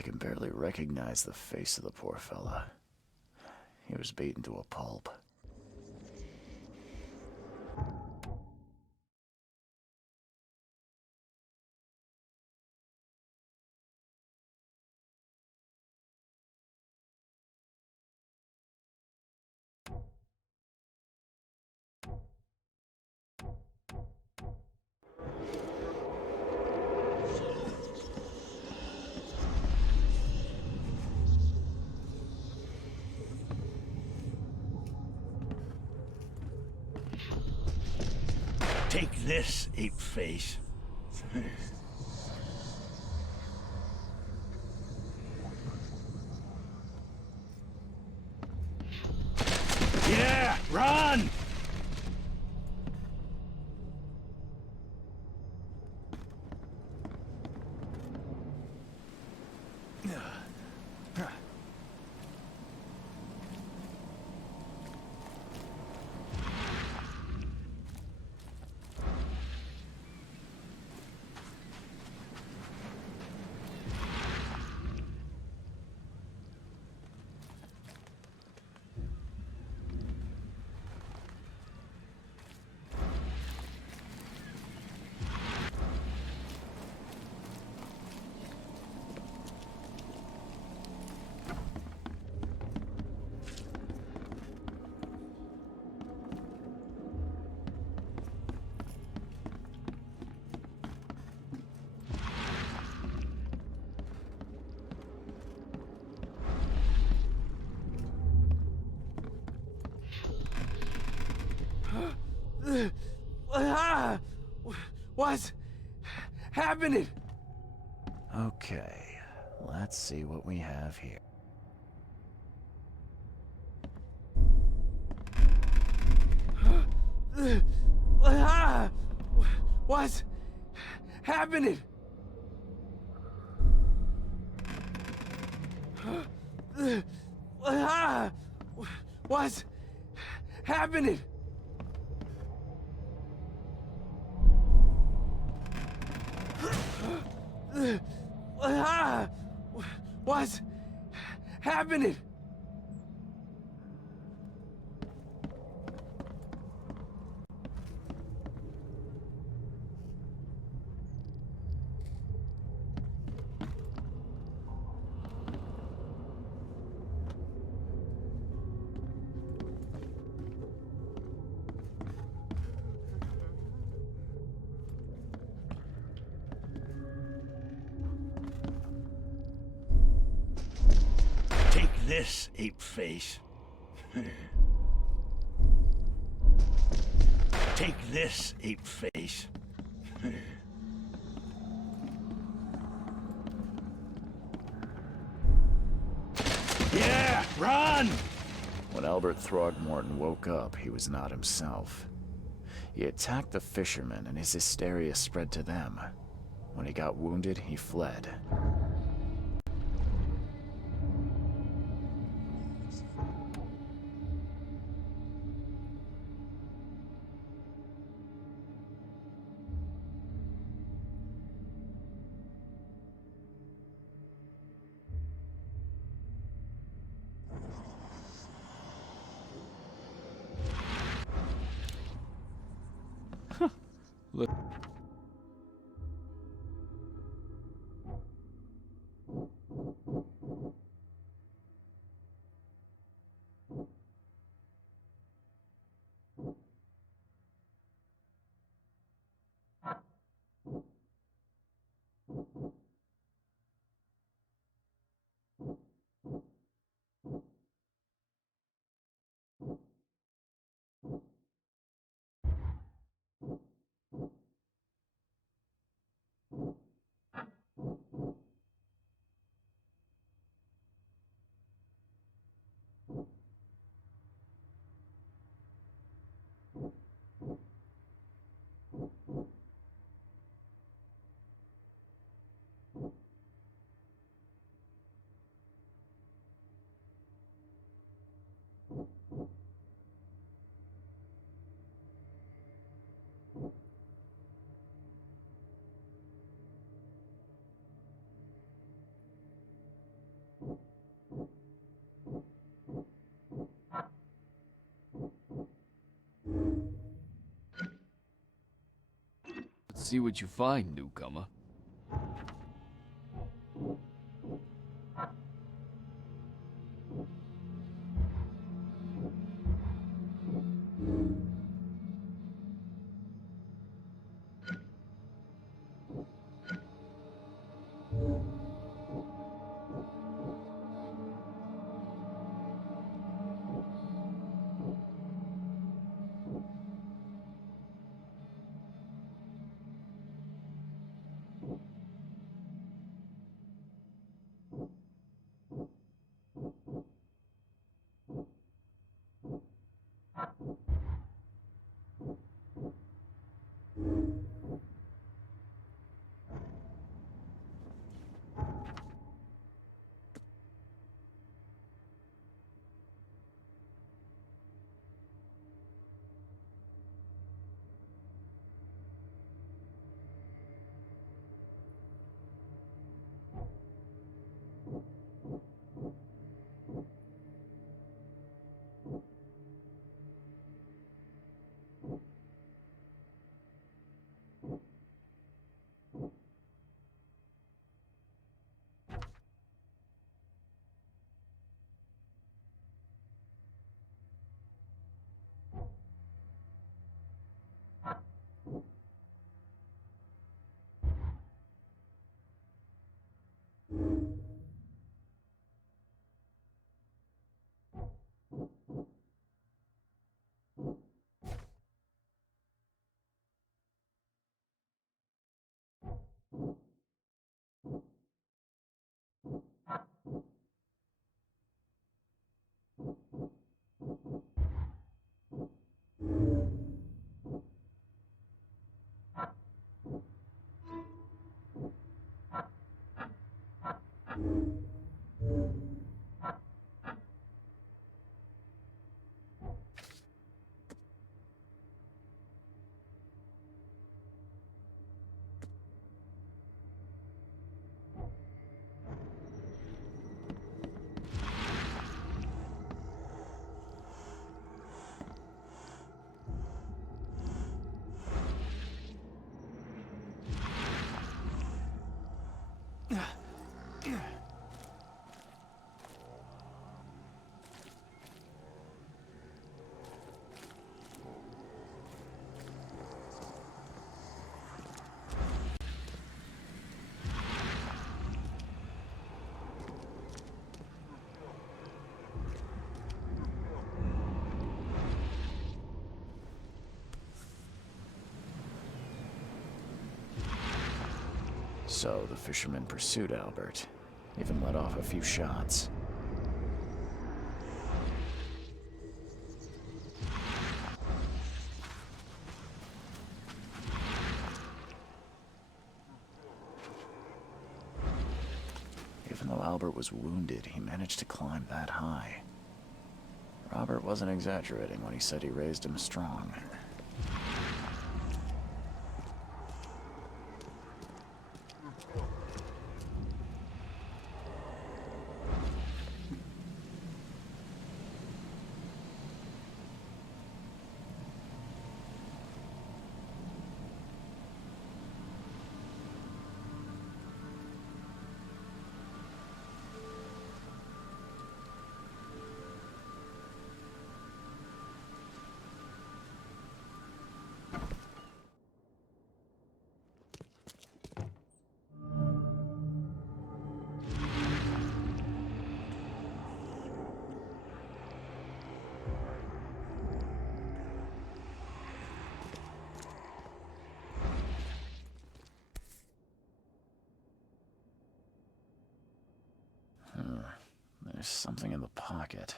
I can barely recognize the face of the poor fella. He was beaten to a pulp. Take this, ape face. Yeah, run! What's happening? Okay, let's see what we have here. What's happening? What's happening? What's happening? Take this, ape face. Take this, ape face. Yeah, run! When Albert Throgmorton woke up, he was not himself. He attacked the fishermen, and his hysteria spread to them. When he got wounded, he fled. Look. see what you find, newcomer. So the fisherman pursued Albert, even let off a few shots. Even though Albert was wounded, he managed to climb that high. Robert wasn't exaggerating when he said he raised him strong. There's something in the pocket.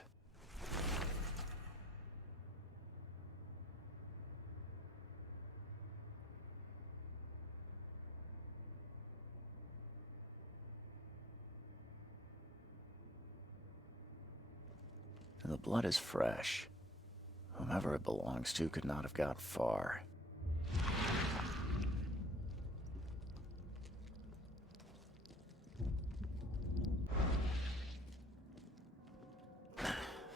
The blood is fresh. Whomever it belongs to could not have got far.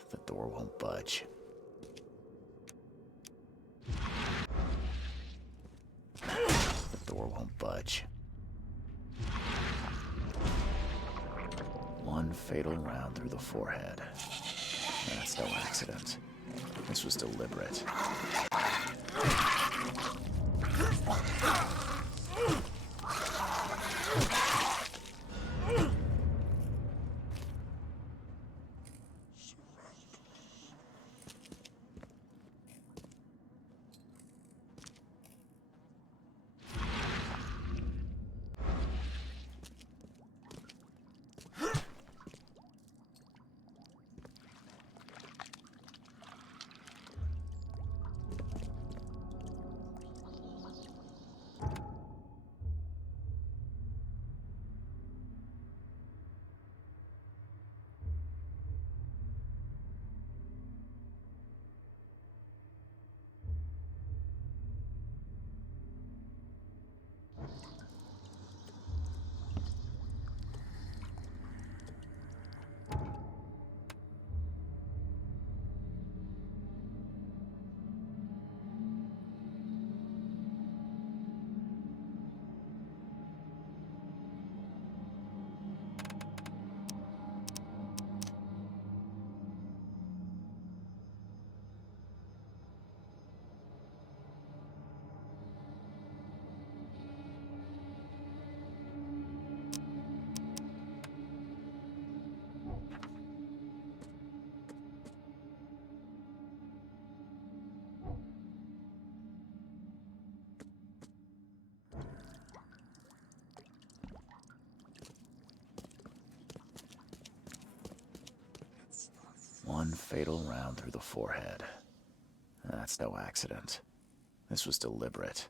The door won't budge. The don't budge. One fatal round through the forehead. That's no accident. This was deliberate. One fatal round through the forehead. That's no accident. This was deliberate.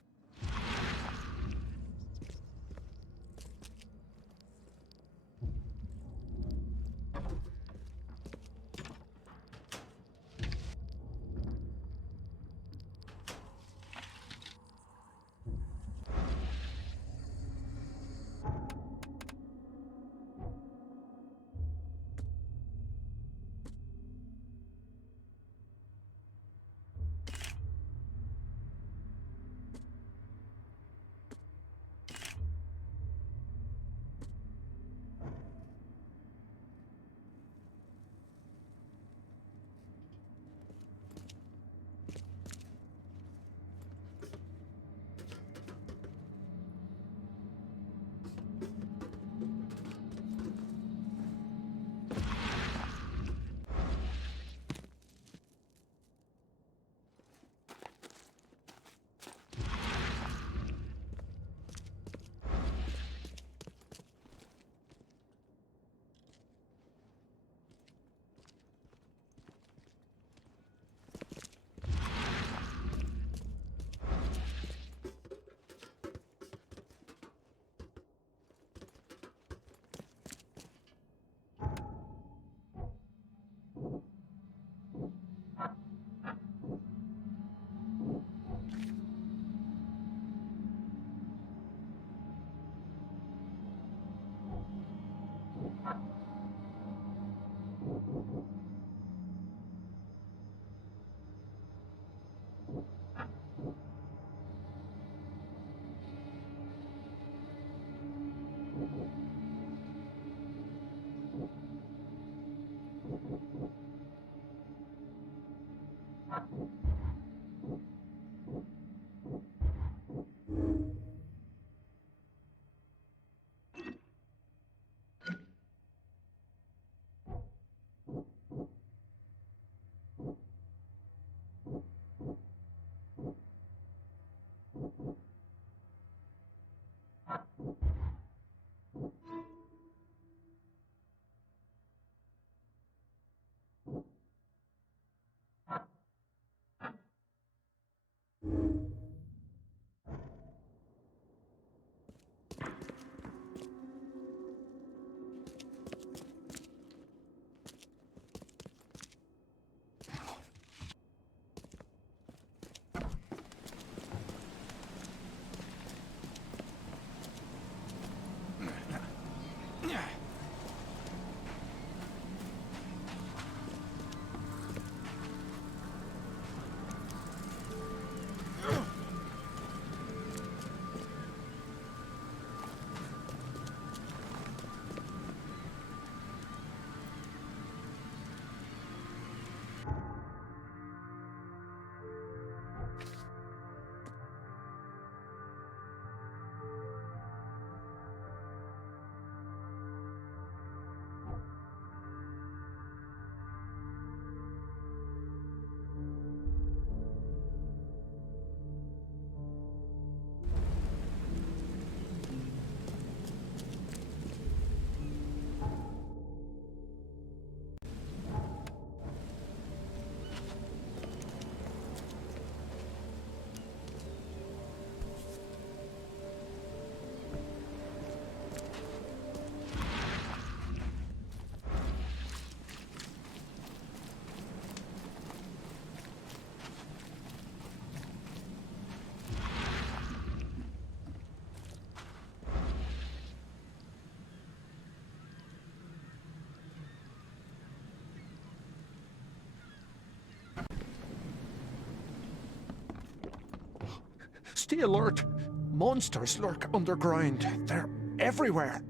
Stay alert. Monsters lurk underground. They're everywhere.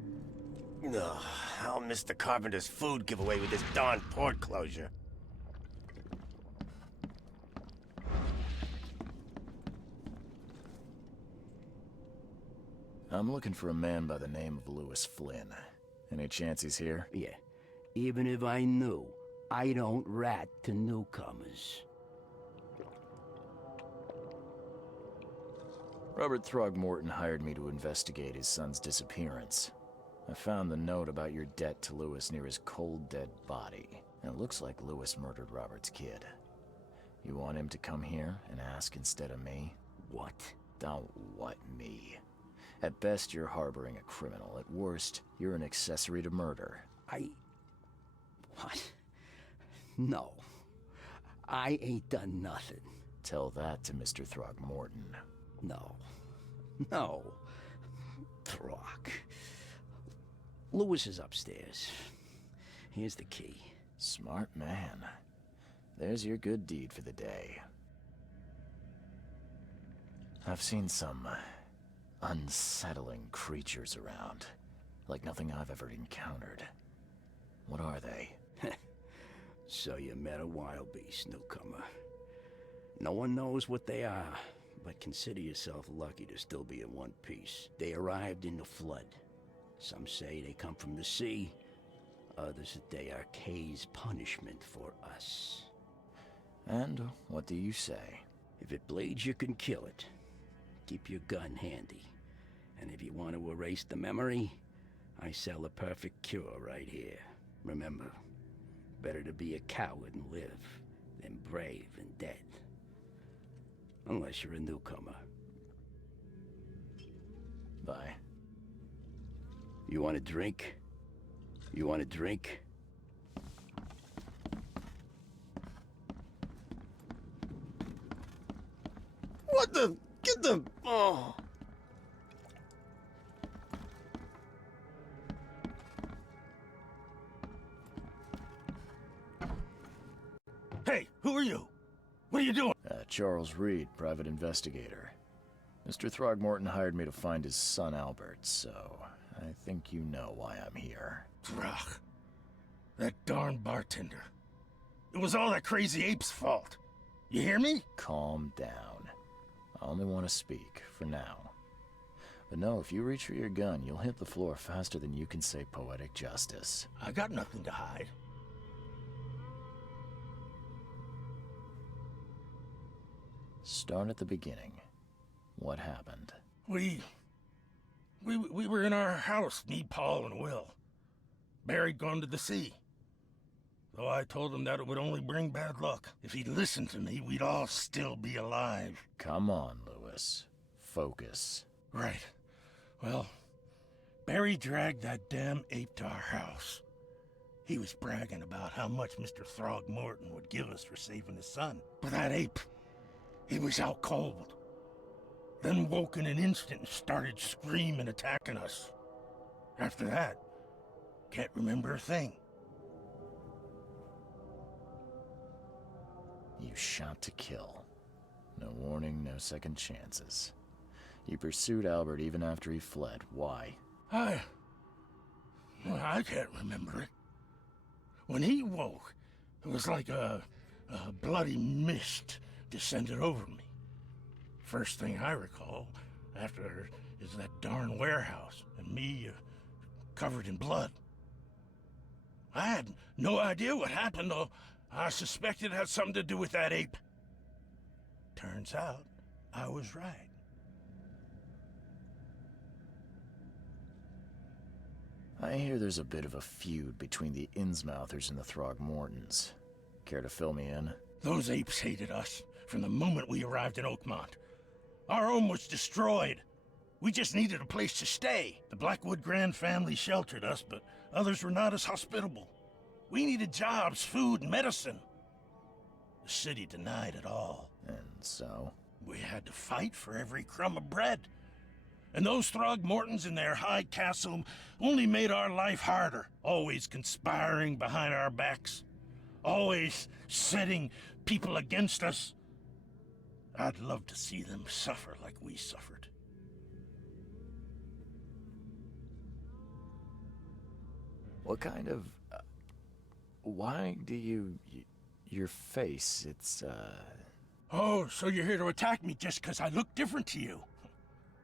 Ugh, I'll miss the carpenter's food giveaway with this darn port closure. I'm looking for a man by the name of Lewis Flynn. Any chance he's here? Yeah, even if I knew, I don't rat to newcomers. Robert Throgmorton hired me to investigate his son's disappearance. I found the note about your debt to Lewis near his cold, dead body. And it looks like Lewis murdered Robert's kid. You want him to come here and ask instead of me? What? Don't what me. At best, you're harboring a criminal. At worst, you're an accessory to murder. What? No. I ain't done nothing. Tell that to Mr. Throgmorton. No. Throg. Lewis is upstairs. Here's the key. Smart man. There's your good deed for the day. I've seen some unsettling creatures around, like nothing I've ever encountered. What are they? So you met a wild beast, newcomer. No one knows what they are, but consider yourself lucky to still be in one piece. They arrived in the flood. Some say they come from the sea. Others that they are Kay's punishment for us. And what do you say? If it bleeds, you can kill it. Keep your gun handy. And if you want to erase the memory, I sell a perfect cure right here. Remember, better to be a coward and live than brave and dead. Unless you're a newcomer. Bye. You want a drink? You want a drink? What the? Get the... Oh. Hey, who are you? What are you doing? Charles Reed, private investigator. Mr. Throgmorton hired me to find his son Albert, so I think you know why I'm here. Throg. That darn bartender. It was all that crazy ape's fault. You hear me? Calm down. I only want to speak, for now. But no, if you reach for your gun, you'll hit the floor faster than you can say poetic justice. I got nothing to hide. Start at the beginning. What happened? We were in our house, me, Paul, and Will. Barry'd gone to the sea. Though I told him that it would only bring bad luck. If he'd listened to me, we'd all still be alive. Come on, Lewis. Focus. Right. Well, Barry dragged that damn ape to our house. He was bragging about how much Mr. Throgmorton would give us for saving his son. But that ape, he was out cold. Then woke in an instant and started screaming, attacking us. After that, can't remember a thing. You shot to kill. No warning, no second chances. You pursued Albert even after he fled. Why? I can't remember it. When he woke, it was like a bloody mist descended over me. First thing I recall after is that darn warehouse and me covered in blood. I had no idea what happened, though. I suspected it had something to do with that ape. Turns out, I was right. I hear there's a bit of a feud between the Innsmouthers and the Throgmortons. Care to fill me in? Those apes hated us from the moment we arrived in Oakmont. Our home was destroyed. We just needed a place to stay. The Blackwood Grand family sheltered us, but others were not as hospitable. We needed jobs, food, and medicine. The city denied it all. And so? We had to fight for every crumb of bread. And those Throgmortons in their high castle only made our life harder, always conspiring behind our backs, always setting people against us. I'd love to see them suffer like we suffered. What kind of... why do you... your face, it's, Oh, so you're here to attack me just 'cause I look different to you?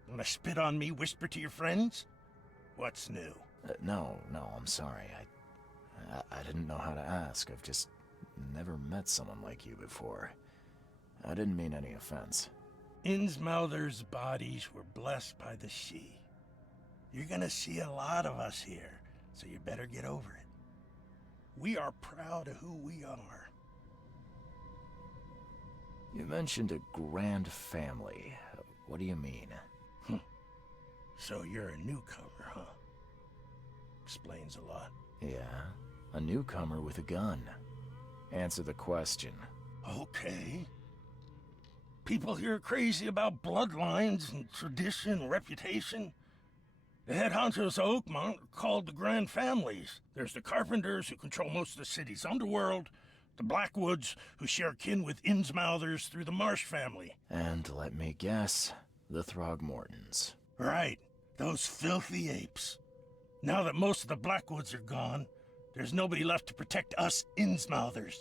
Wanna spit on me, whisper to your friends? What's new? no, I'm sorry. I didn't know how to ask. I've just never met someone like you before. I didn't mean any offense. Innsmouther's bodies were blessed by the sea. You're gonna see a lot of us here, so you better get over it. We are proud of who we are. You mentioned a grand family. What do you mean? So you're a newcomer, huh? Explains a lot. Yeah, a newcomer with a gun. Answer the question. Okay. People here are crazy about bloodlines and tradition and reputation. The head honchos of Oakmont are called the Grand Families. There's the Carpenters, who control most of the city's underworld, the Blackwoods, who share kin with Innsmouthers through the Marsh family. And let me guess, the Throgmortons. Right, those filthy apes. Now that most of the Blackwoods are gone, there's nobody left to protect us Innsmouthers.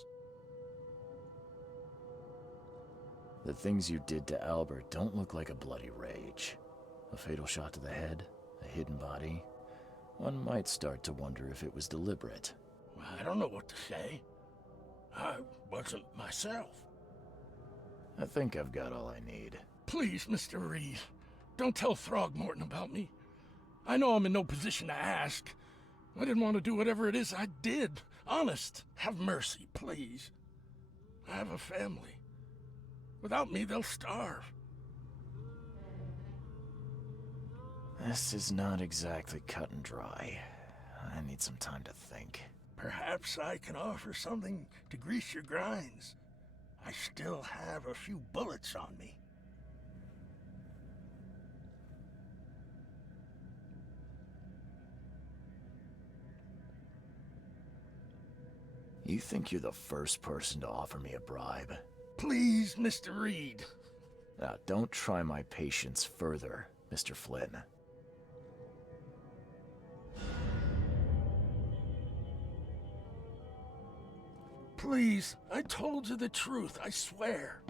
The things you did to Albert don't look like a bloody rage. A fatal shot to the head, a hidden body. One might start to wonder if it was deliberate. I don't know what to say. I wasn't myself. I think I've got all I need. Please, Mr. Reed, don't tell Throgmorton about me. I know I'm in no position to ask. I didn't want to do whatever it is I did. Honest, have mercy, please. I have a family. Without me, they'll starve. This is not exactly cut and dry. I need some time to think. Perhaps I can offer something to grease your grinds. I still have a few bullets on me. You think you're the first person to offer me a bribe? Please, Mr. Reed. Now, don't try my patience further, Mr. Flynn. Please, I told you the truth, I swear.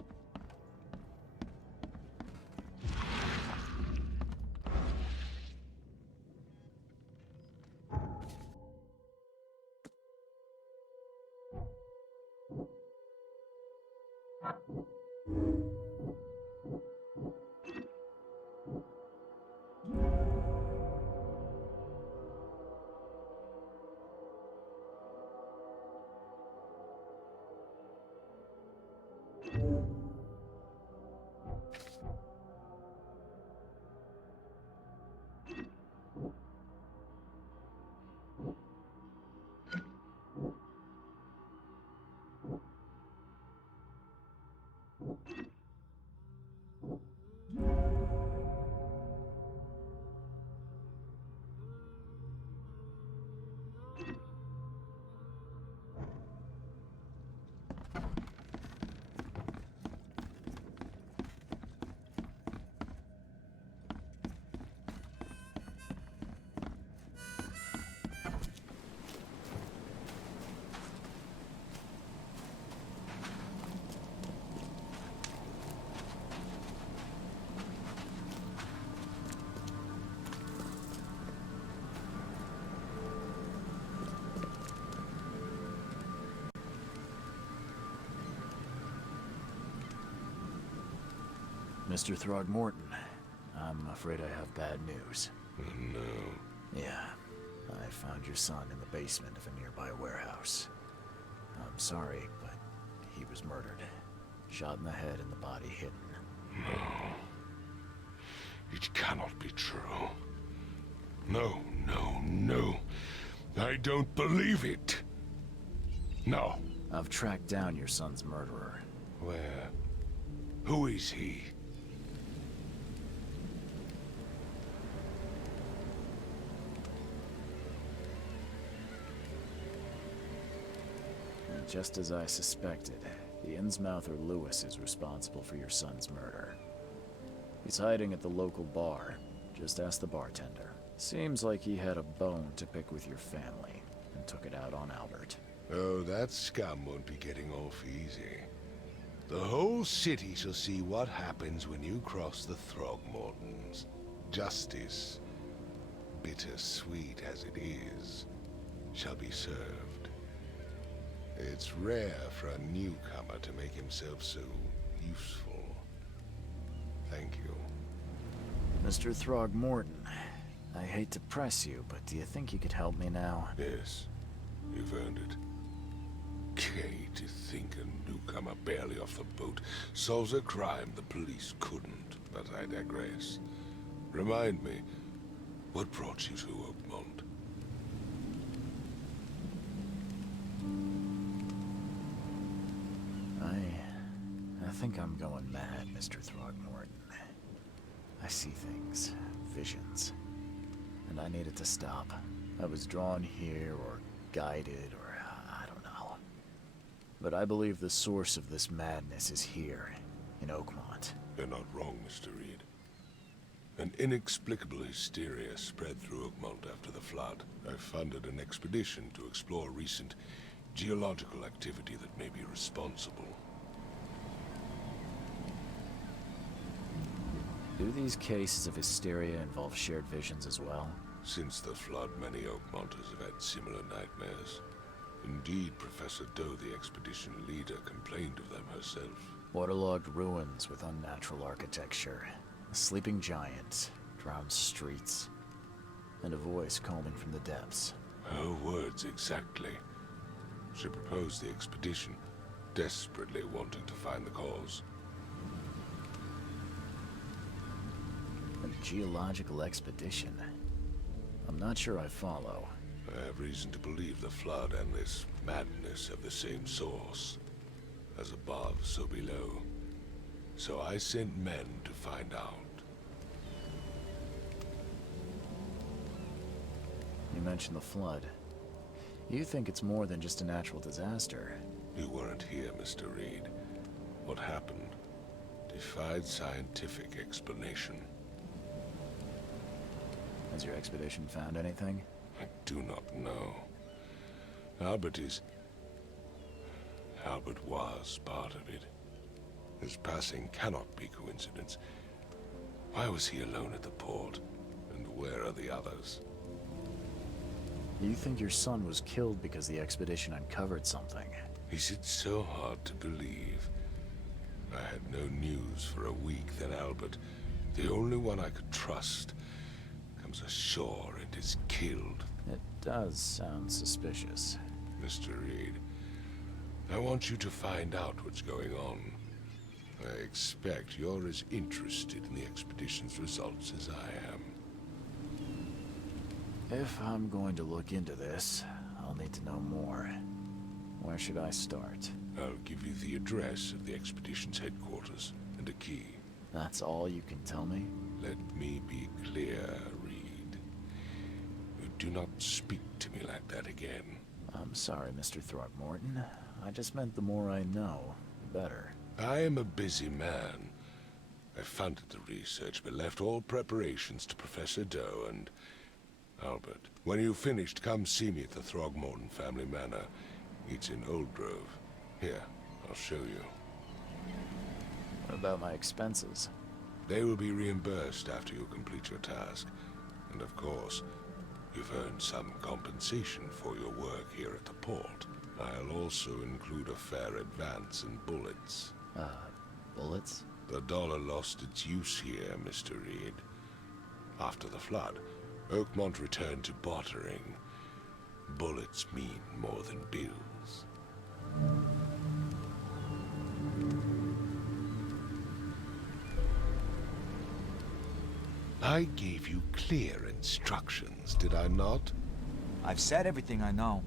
Mr. Throgmorton, I'm afraid I have bad news. No. Yeah, I found your son in the basement of a nearby warehouse. I'm sorry, but he was murdered. Shot in the head and the body hidden. No. It cannot be true. No, no, no. I don't believe it. No. I've tracked down your son's murderer. Where? Who is he? Just as I suspected, The Innsmouther Lewis is responsible for your son's murder. He's hiding at the local bar. Just ask the bartender. Seems like he had a bone to pick with your family and took it out on Albert. Oh, that scum won't be getting off easy. The whole city shall see what happens when you cross the Throgmortons. Justice, bittersweet as it is, shall be served. It's rare for a newcomer to make himself so useful. Thank you. Mr. Throgmorton, I hate to press you, but do you think you could help me now? Yes, you've earned it. Gay to think a newcomer barely off the boat solves a crime the police couldn't, but I digress. Remind me, what brought you to Oakmont? I think I'm going mad, Mr. Throgmorton. I see things, visions, and I needed to stop. I was drawn here, or guided, or I don't know. But I believe the source of this madness is here, in Oakmont. You're not wrong, Mr. Reed. An inexplicable hysteria spread through Oakmont after the flood. I funded an expedition to explore recent geological activity that may be responsible. Do these cases of hysteria involve shared visions as well? Since the flood, many Oakmonters have had similar nightmares. Indeed, Professor Doe, the expedition leader, complained of them herself. Waterlogged ruins with unnatural architecture, a sleeping giant, drowned streets, and a voice calling from the depths. Her words exactly. She proposed the expedition, desperately wanting to find the cause. A geological expedition? I'm not sure I follow. I have reason to believe the flood and this madness have the same source. As above, so below. So I sent men to find out. You mentioned the flood. You think it's more than just a natural disaster. You weren't here, Mr. Reed. What happened defied scientific explanation. Has your expedition found anything? I do not know. Albert was part of it. His passing cannot be coincidence. Why was he alone at the port? And where are the others? You think your son was killed because the expedition uncovered something? Is it so hard to believe? I had no news for a week, then Albert, the only one I could trust, comes ashore and is killed. It does sound suspicious. Mr. Reed, I want you to find out what's going on. I expect you're as interested in the expedition's results as I am. If I'm going to look into this, I'll need to know more. Where should I start? I'll give you the address of the expedition's headquarters and a key. That's all you can tell me? Let me be clear, Reed. You do not speak to me like that again. I'm sorry, Mr. Throgmorton. I just meant the more I know, the better. I am a busy man. I funded the research, but left all preparations to Professor Doe and Albert. When you've finished, come see me at the Throgmorton family manor. It's in Old Grove. Here, I'll show you. What about my expenses? They will be reimbursed after you complete your task. And of course, you've earned some compensation for your work here at the port. I'll also include a fair advance in bullets. Bullets? The dollar lost its use here, Mr. Reed. After the flood, Oakmont returned to bartering. Bullets mean more than bills. I gave you clear instructions, did I not? I've said everything I know.